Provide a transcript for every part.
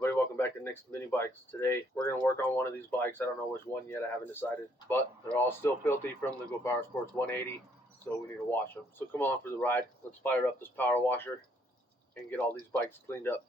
everybody, welcome back to Nicsminibikes. Today we're going to work on one of these bikes. I don't know which one yet, I haven't decided, but they're all still filthy from the Go Power Sports 180, so we need to wash them. So come on for the ride. Let's fire up this power washer and get all these bikes cleaned up.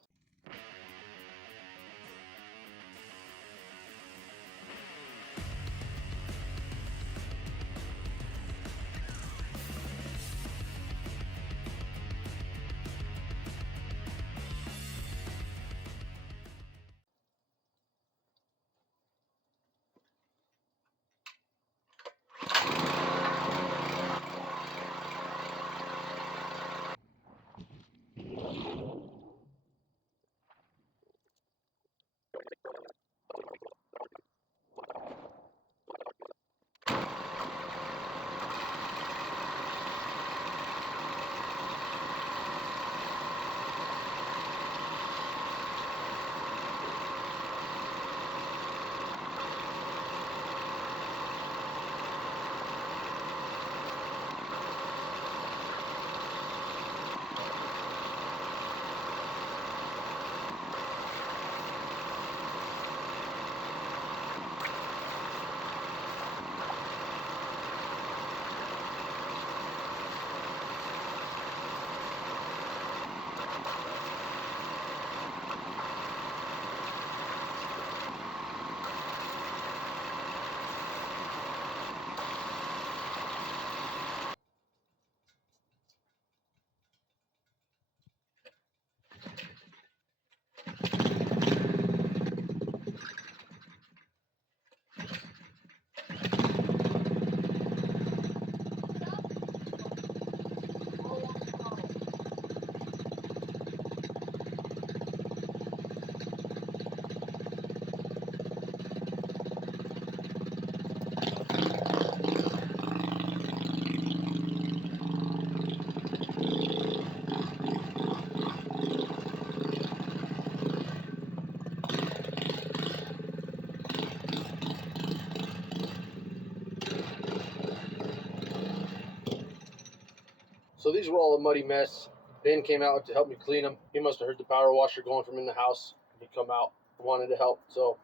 So these were all a muddy mess. Ben came out to help me clean them. He must have heard the power washer going from in the house. He come out, wanted to help. So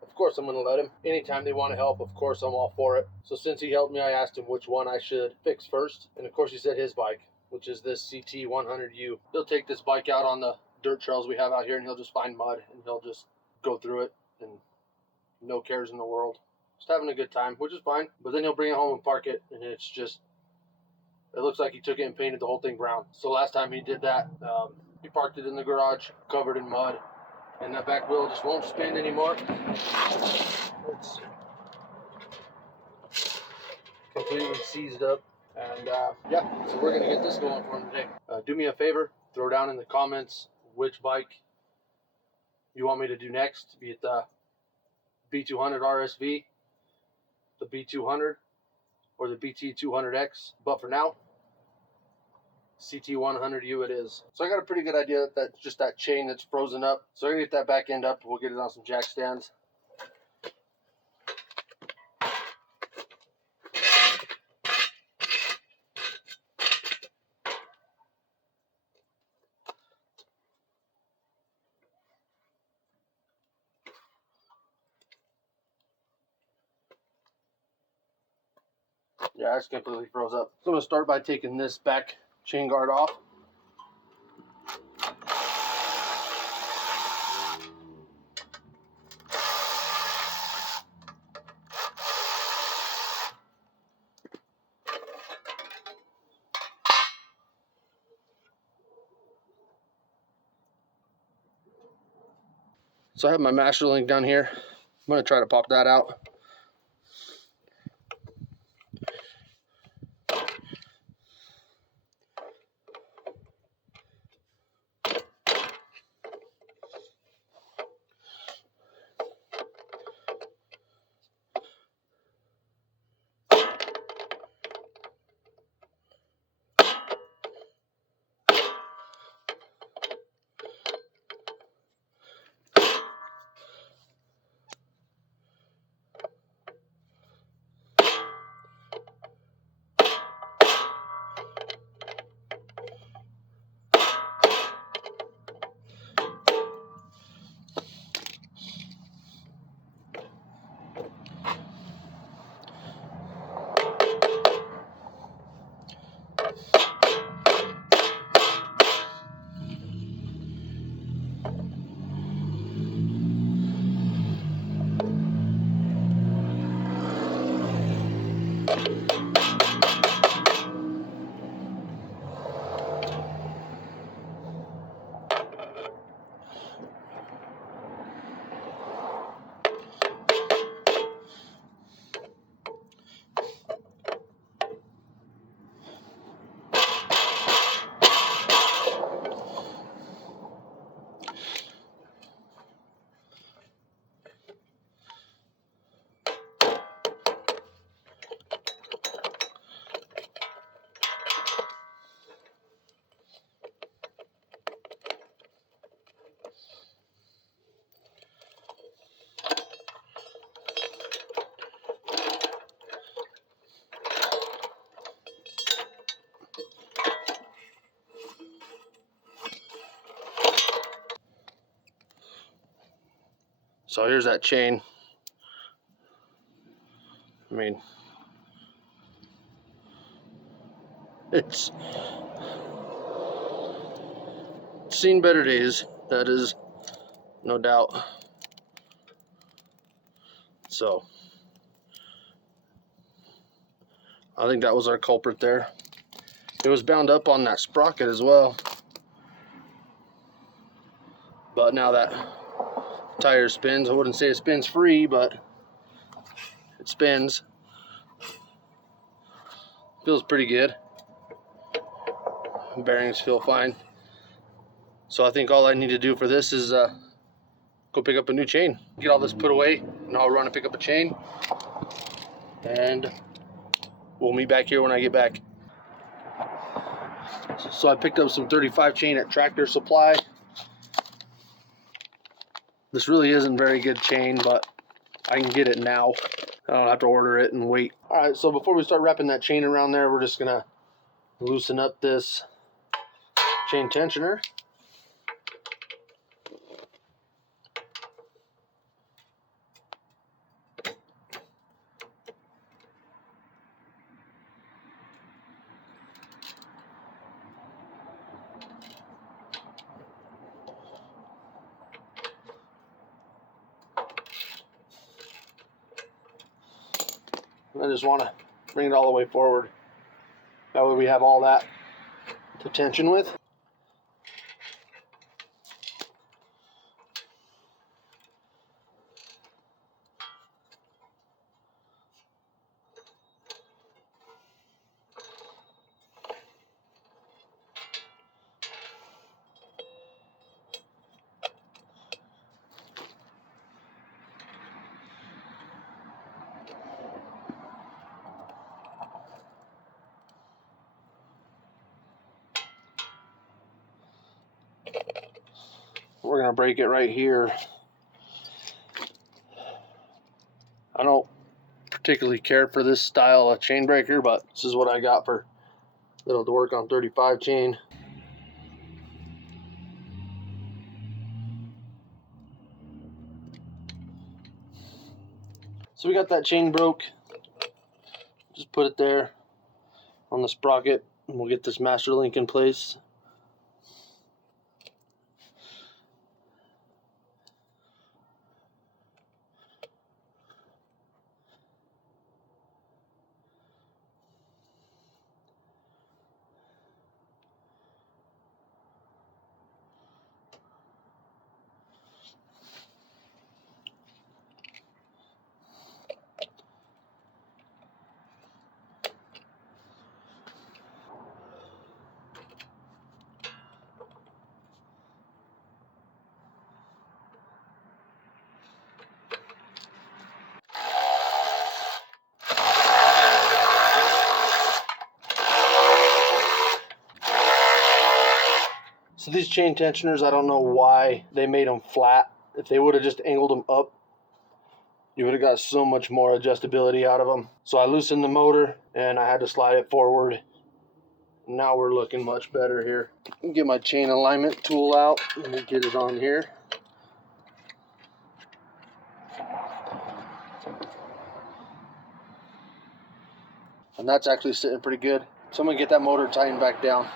of course I'm going to let him. Anytime they want to help, of course I'm all for it. So since he helped me, I asked him which one I should fix first. And of course he said his bike, which is this CT100U. He'll take this bike out on the dirt trails we have out here and he'll just find mud and he'll just go through it and no cares in the world. Just having a good time, which is fine. But then he'll bring it home and park it and it's just, it looks like he took it and painted the whole thing brown. So last time he did that, he parked it in the garage, covered in mud, and that back wheel just won't spin anymore. It's completely seized up. And yeah, so we're going to get this going for him today. Do me a favor, throw down in the comments which bike you want me to do next, be it the B200 RSV, the B200, or the BT200X. But for now, CT100U it is. So I got a pretty good idea that that's just that chain that's frozen up. So I'm going to get that back end up. We'll get it on some jack stands. Yeah, it's completely froze up. So I'm going to start by taking this back chain guard off. So I have my master link down here. I'm going to try to pop that out. So here's that chain. I mean, it's seen better days, that is no doubt. So I think that was our culprit there. It was bound up on that sprocket as well. But now that tire spins, I wouldn't say it spins free, but it spins. Feels pretty good. Bearings feel fine. So I think all I need to do for this is go pick up a new chain. Get all this put away, and I'll run and pick up a chain. And we'll meet back here when I get back. So I picked up some 35 chain at Tractor Supply. This really isn't very good chain, but I can get it now. I don't have to order it and wait. All right, so before we start wrapping that chain around there, we're just gonna loosen up this chain tensioner. I just want to bring it all the way forward. That way we have all that to tension with. We're going to break it right here. I don't particularly care for this style of chain breaker, but this is what I got for little to work on 35 chain. So we got that chain broke. Just put it there on the sprocket and we'll get this master link in place. So these chain tensioners, I don't know why they made them flat. If they would have just angled them up, you would have got so much more adjustability out of them. So I loosened the motor and I had to slide it forward. Now we're looking much better here. Get my chain alignment tool out. Let me get it on here. And that's actually sitting pretty good. So I'm gonna get that motor tightened back down.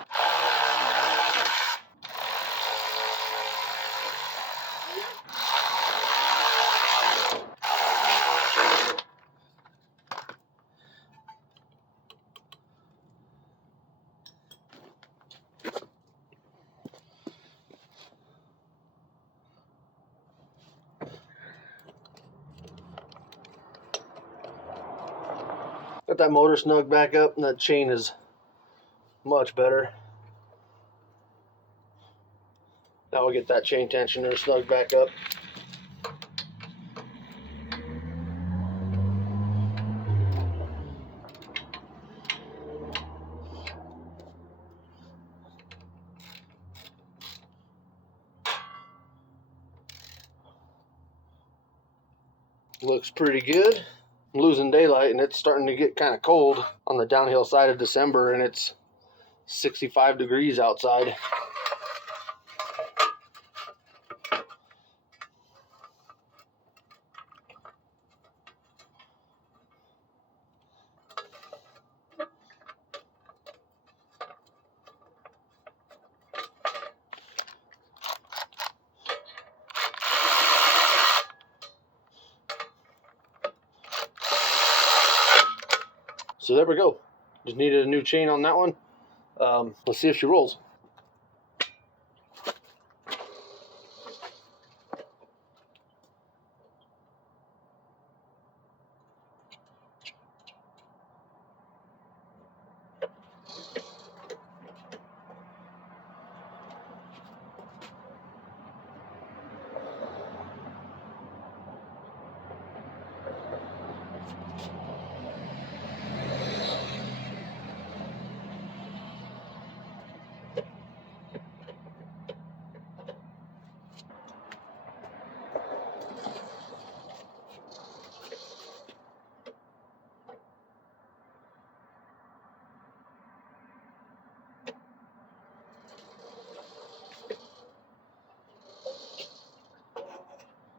Got that motor snug back up and that chain is much better. Now we'll get that chain tensioner snug back up. Looks pretty good. I'm losing daylight and it's starting to get kind of cold on the downhill side of December and it's 65 degrees outside. So there we go. Just needed a new chain on that one. Let's see if she rolls.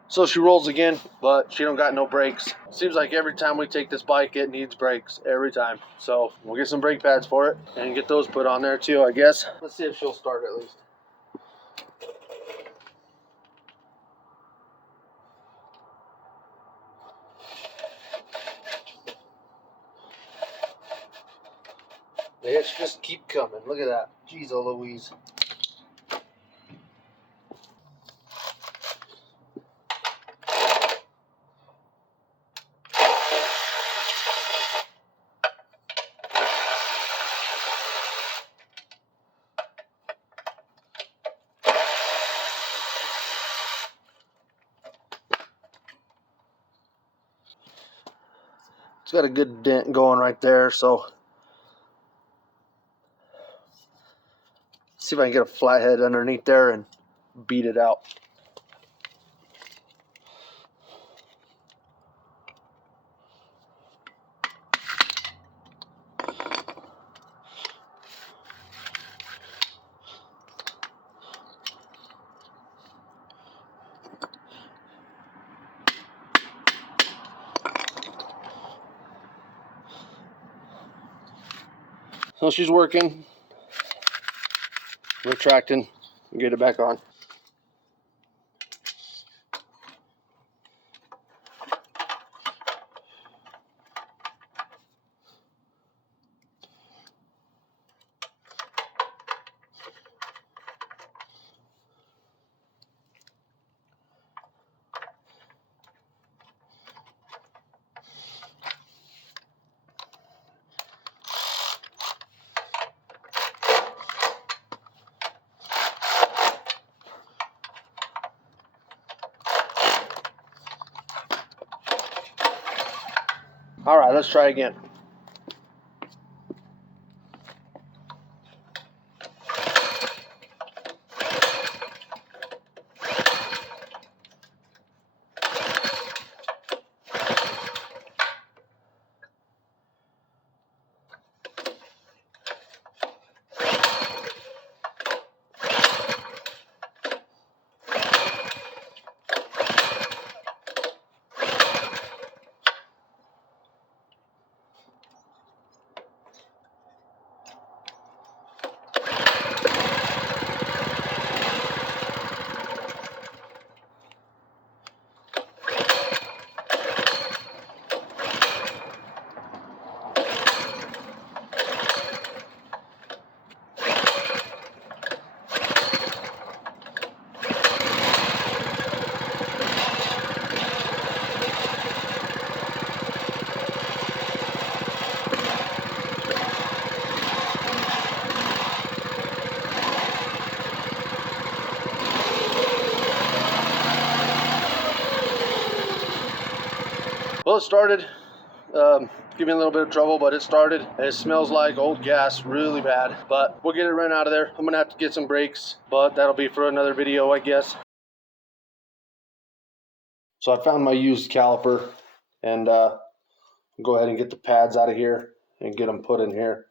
So she rolls again, but she don't got no brakes. Seems like every time we take this bike, it needs brakes every time. So we'll get some brake pads for it and get those put on there too, I guess. Let's see if she'll start at least. The hits just keep coming. Look at that. Jeez, oh Louise. It's got a good dent going right there, so see if I can get a flathead underneath there and beat it out. So she's working, retracting, and get it back on. All right, let's try again. Well, it started. Give me a little bit of trouble, but it started. And it smells like old gas really bad. But we'll get it right out of there. I'm going to have to get some brakes, but that'll be for another video, I guess. So I found my used caliper, and go ahead and get the pads out of here and get them put in here.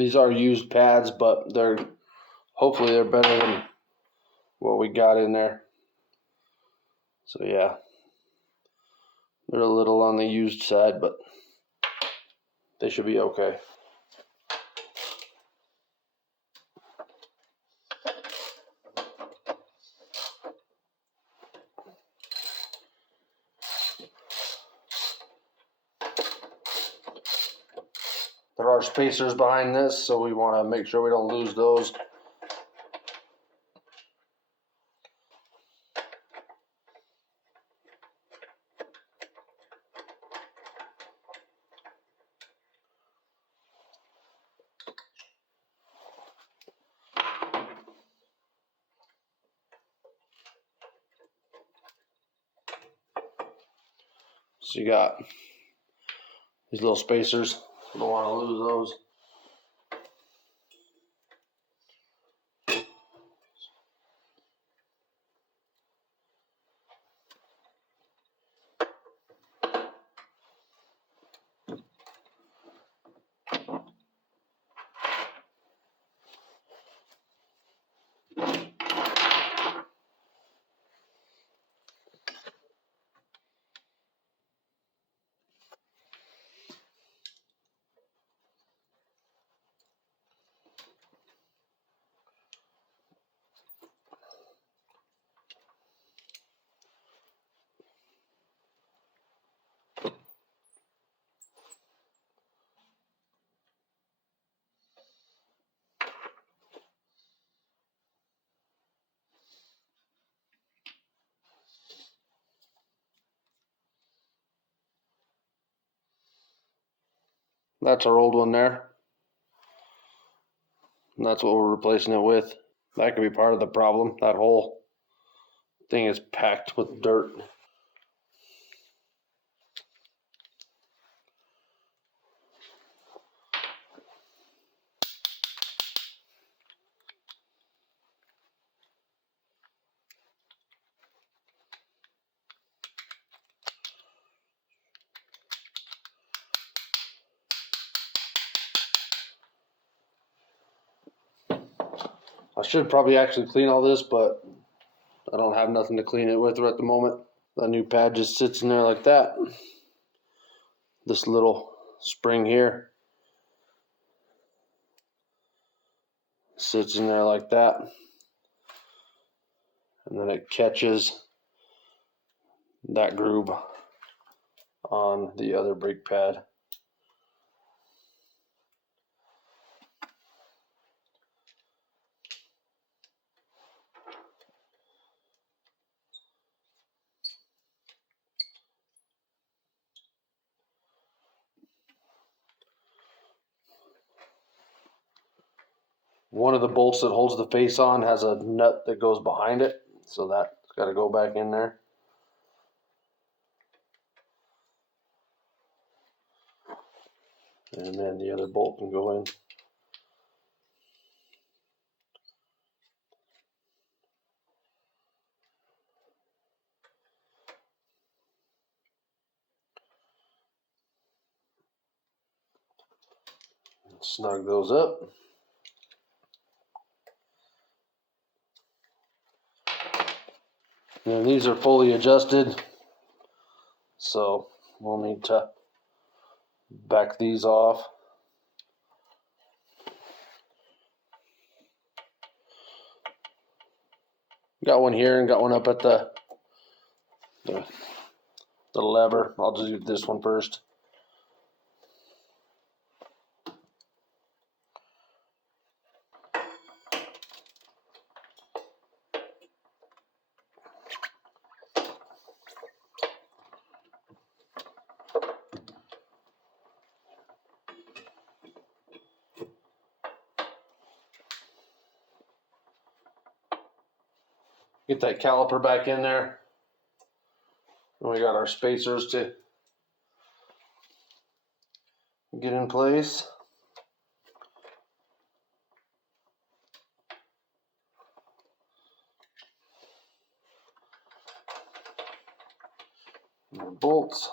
These are used pads, but hopefully they're better than what we got in there. So yeah, they're a little on the used side, but they should be okay. There are spacers behind this, so we want to make sure we don't lose those. So you got these little spacers. We don't want to lose those. That's our old one there. And that's what we're replacing it with. That could be part of the problem. That whole thing is packed with dirt. I should probably actually clean all this, but I don't have nothing to clean it with at the moment. The new pad just sits in there like that. This little spring here sits in there like that. And then it catches that groove on the other brake pad. One of the bolts that holds the face on has a nut that goes behind it, so that's got to go back in there. And then the other bolt can go in. Snug those up. And these are fully adjusted, so we'll need to back these off. Got one here and got one up at the lever. I'll just do this one first. Get that caliper back in there. And we got our spacers to get in place. More bolts.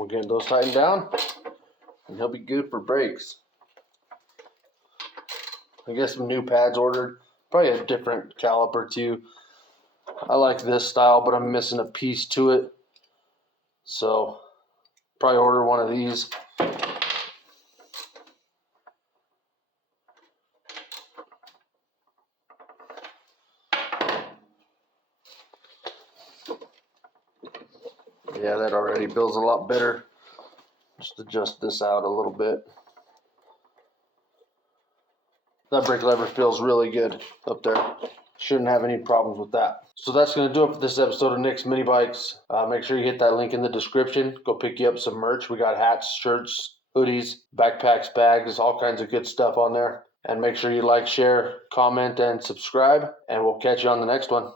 we'll get those tightened down, and he'll be good for brakes. I guess some new pads ordered, probably a different caliper too. I like this style, but I'm missing a piece to it, so probably order one of these. Yeah, that already feels a lot better. Just adjust this out a little bit. That brake lever feels really good up there. Shouldn't have any problems with that. So that's going to do it for this episode of Nicsminibikes. Make sure you hit that link in the description. Go pick you up some merch. We got hats, shirts, hoodies, backpacks, bags, all kinds of good stuff on there. And make sure you like, share, comment, and subscribe. And we'll catch you on the next one.